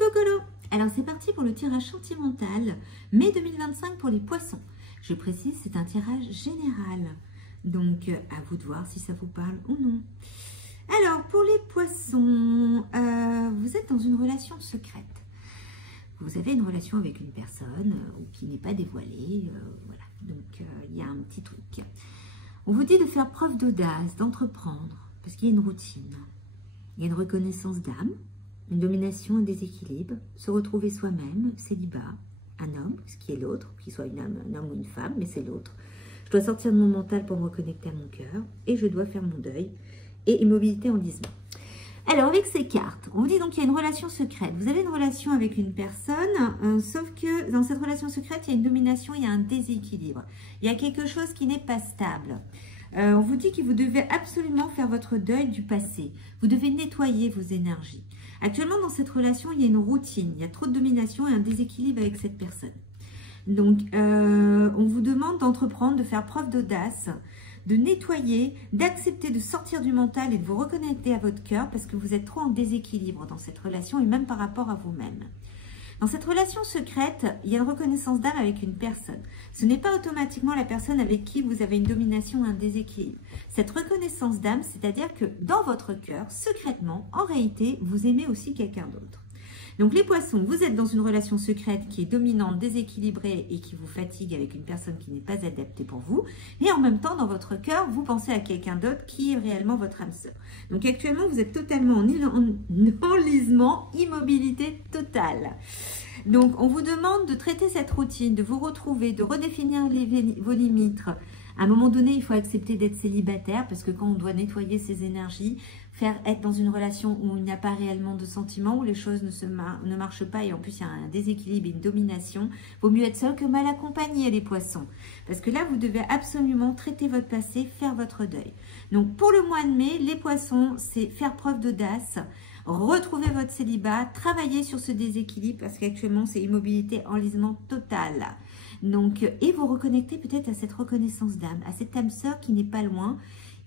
cocolo! Alors c'est parti pour le tirage sentimental, mai 2025 pour les poissons. Je précise, c'est un tirage général. Donc à vous de voir si ça vous parle ou non. Alors pour les poissons, vous êtes dans une relation secrète. Vous avez une relation avec une personne qui n'est pas dévoilée. Voilà, donc il y a un petit truc. On vous dit de faire preuve d'audace, d'entreprendre, parce qu'il y a une routine. Il y a une reconnaissance d'âme, une domination, un déséquilibre, se retrouver soi-même, célibat, un homme, ce qui est l'autre, qu'il soit un homme ou une femme, mais c'est l'autre. Je dois sortir de mon mental pour me reconnecter à mon cœur et je dois faire mon deuil et immobilité, enlisement. Alors, avec ces cartes, on vous dit donc qu'il y a une relation secrète. Vous avez une relation avec une personne, sauf que dans cette relation secrète, il y a une domination, il y a un déséquilibre. Il y a quelque chose qui n'est pas stable. On vous dit que vous devez absolument faire votre deuil du passé. Vous devez nettoyer vos énergies. Actuellement, dans cette relation, il y a une routine. Il y a trop de domination et un déséquilibre avec cette personne. Donc, on vous demande d'entreprendre, de faire preuve d'audace, de nettoyer, d'accepter de sortir du mental et de vous reconnecter à votre cœur parce que vous êtes trop en déséquilibre dans cette relation et même par rapport à vous-même. Dans cette relation secrète, il y a une reconnaissance d'âme avec une personne. Ce n'est pas automatiquement la personne avec qui vous avez une domination ou un déséquilibre. Cette reconnaissance d'âme, c'est-à-dire que dans votre cœur, secrètement, en réalité, vous aimez aussi quelqu'un d'autre. Donc les poissons, vous êtes dans une relation secrète qui est dominante, déséquilibrée et qui vous fatigue avec une personne qui n'est pas adaptée pour vous. Et en même temps, dans votre cœur, vous pensez à quelqu'un d'autre qui est réellement votre âme sœur. Donc actuellement, vous êtes totalement en enlisement, immobilité totale. Donc on vous demande de traiter cette routine, de vous retrouver, de redéfinir vos limites. À un moment donné, il faut accepter d'être célibataire parce que quand on doit nettoyer ses énergies, être dans une relation où il n'y a pas réellement de sentiments, où les choses ne marchent pas et en plus il y a un déséquilibre et une domination, vaut mieux être seul que mal accompagné les poissons. Parce que là, vous devez absolument traiter votre passé, faire votre deuil. Donc pour le mois de mai, les poissons, c'est faire preuve d'audace, retrouver votre célibat, travailler sur ce déséquilibre parce qu'actuellement c'est immobilité, enlisement total. Donc, et vous reconnectez peut-être à cette reconnaissance d'âme, à cette âme sœur qui n'est pas loin.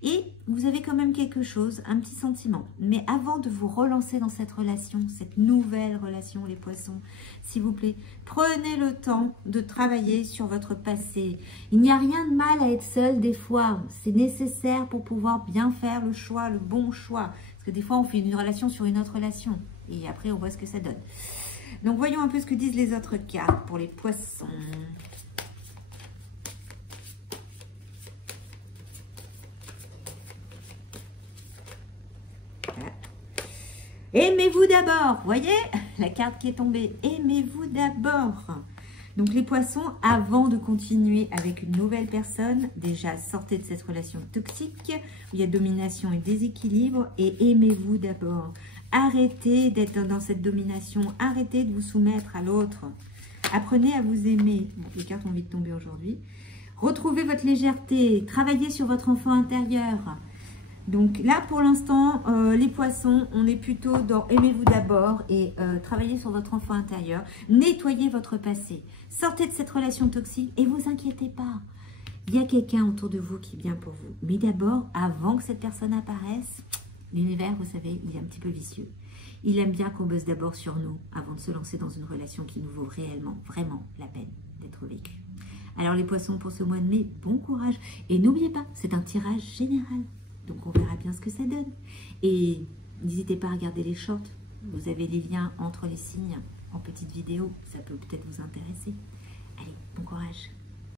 Et vous avez quand même quelque chose, un petit sentiment. Mais avant de vous relancer dans cette relation, cette nouvelle relation, les poissons, s'il vous plaît, prenez le temps de travailler sur votre passé. Il n'y a rien de mal à être seul des fois. C'est nécessaire pour pouvoir bien faire le choix, le bon choix. Parce que des fois, on fait une relation sur une autre relation. Et après, on voit ce que ça donne. Donc, voyons un peu ce que disent les autres cartes pour les poissons. Aimez-vous d'abord, voyez la carte qui est tombée, aimez-vous d'abord. Donc les poissons, avant de continuer avec une nouvelle personne, déjà sortez de cette relation toxique, où il y a domination et déséquilibre, et aimez-vous d'abord. Arrêtez d'être dans cette domination, arrêtez de vous soumettre à l'autre. Apprenez à vous aimer. Bon, les cartes ont envie de tomber aujourd'hui. Retrouvez votre légèreté, travaillez sur votre enfant intérieur. Donc là, pour l'instant, les poissons, on est plutôt dans aimez-vous d'abord et travaillez sur votre enfant intérieur. Nettoyez votre passé. Sortez de cette relation toxique et vous inquiétez pas. Il y a quelqu'un autour de vous qui est bien pour vous. Mais d'abord, avant que cette personne apparaisse, l'univers, vous savez, il est un petit peu vicieux. Il aime bien qu'on bosse d'abord sur nous avant de se lancer dans une relation qui nous vaut réellement, vraiment la peine d'être vécue. Alors les poissons, pour ce mois de mai, bon courage. Et n'oubliez pas, c'est un tirage général. Donc, on verra bien ce que ça donne. Et n'hésitez pas à regarder les shorts. Vous avez les liens entre les signes en petite vidéo. Ça peut peut-être vous intéresser. Allez, bon courage.